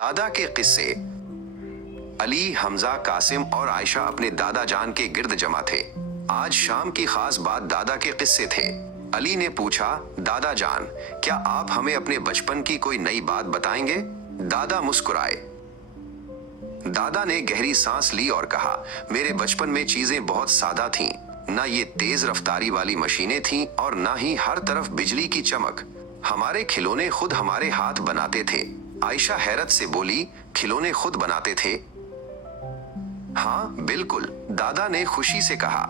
दादा के किस्से। अली, हमजा, कासिम और आयशा अपने दादा जान के गिर्द जमा थे। आज शाम की खास बात दादा के किस्से थे। अली ने पूछा, दादा जान, क्या आप हमें अपने बचपन की कोई नई बात बताएंगे? दादा मुस्कुराए। दादा ने गहरी सांस ली और कहा, मेरे बचपन में चीजें बहुत सादा थीं। ना ये तेज रफ्तारी वाली मशीनें थीं और ना ही हर तरफ बिजली की चमक। हमारे खिलौने खुद हमारे हाथ बनाते थे। आयशा हैरत से बोली, खिलौने खुद बनाते थे? हाँ बिल्कुल, दादा ने खुशी से कहा।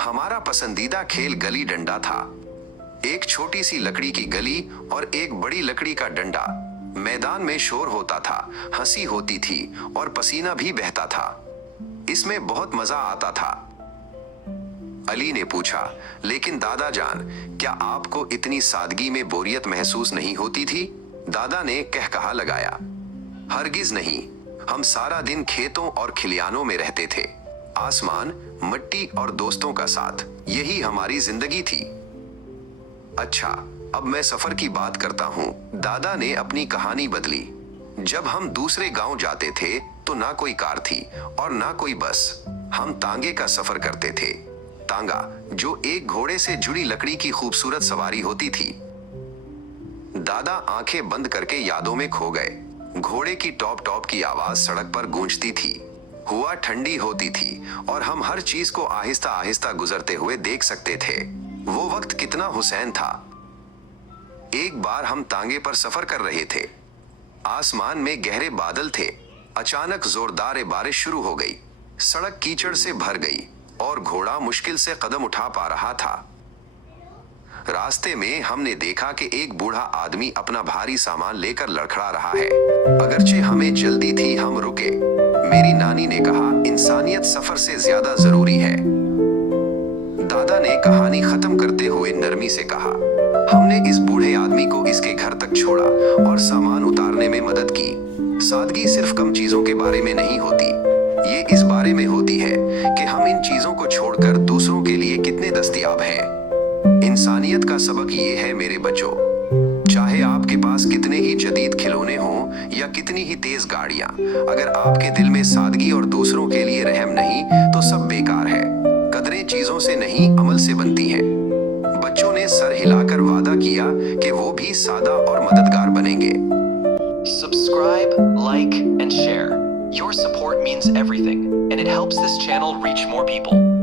हमारा पसंदीदा खेल गली डंडा था। एक छोटी सी लकड़ी की गली और एक बड़ी लकड़ी का डंडा। मैदान में शोर होता था, हंसी होती थी और पसीना भी बहता था। इसमें बहुत मजा आता था। अली ने पूछा, लेकिन दादा जान, क्या आपको इतनी सादगी में बोरियत महसूस नहीं होती थी? दादा ने कहकहा लगाया, हरगिज नहीं। हम सारा दिन खेतों और खलियानों में रहते थे। आसमान, मिट्टी और दोस्तों का साथ, यही हमारी जिंदगी थी। अच्छा, अब मैं सफर की बात करता हूँ। दादा ने अपनी कहानी बदली। जब हम दूसरे गांव जाते थे तो ना कोई कार थी और ना कोई बस। हम तांगे का सफर करते थे। तांगा, जो एक घोड़े से जुड़ी लकड़ी की खूबसूरत सवारी होती थी। दादा आंखें बंद करके यादों में खो गए। घोड़े की टॉप टॉप की आवाज सड़क पर गूंजती थी। हवा ठंडी होती थी और हम हर चीज को आहिस्ता आहिस्ता गुजरते हुए देख सकते थे। वो वक्त कितना हुसैन था। एक बार हम तांगे पर सफर कर रहे थे। आसमान में गहरे बादल थे। अचानक जोरदार बारिश शुरू हो गई। सड़क कीचड़ से भर गई और घोड़ा मुश्किल से कदम उठा पा रहा था। रास्ते में हमने देखा कि एक बूढ़ा आदमी अपना भारी सामान लेकर लड़खड़ा रहा है। अगरचे हमें जल्दी थी, हम रुके। मेरी नानी ने कहा, इंसानियत सफर से ज्यादा जरूरी है। दादा ने कहानी खत्म करते हुए नरमी से कहा, हमने इस बूढ़े आदमी को इसके घर तक छोड़ा और सामान उतारने में मदद की। सादगी सिर्फ कम चीजों के बारे में नहीं होती, ये इस बारे में होती है कि हम इन चीजों को छोड़कर दूसरों के लिए कितने दस्तयाब हैं। इंसानियत का सबक ये है मेरे बच्चों, चाहे आपके पास कितने ही जदीद खिलौने हों या कितनी ही तेज गाड़ियां, अगर आपके दिल में सादगी और दूसरों के लिए रहम नहीं तो सब बेकार है। कदरें चीजों से नहीं, अमल से बनती हैं। बच्चों ने सर हिलाकर वादा किया कि वो भी सादा और मददगार बनेंगे। Subscribe, like, and share. Your support means everything, and it helps this channel reach more people.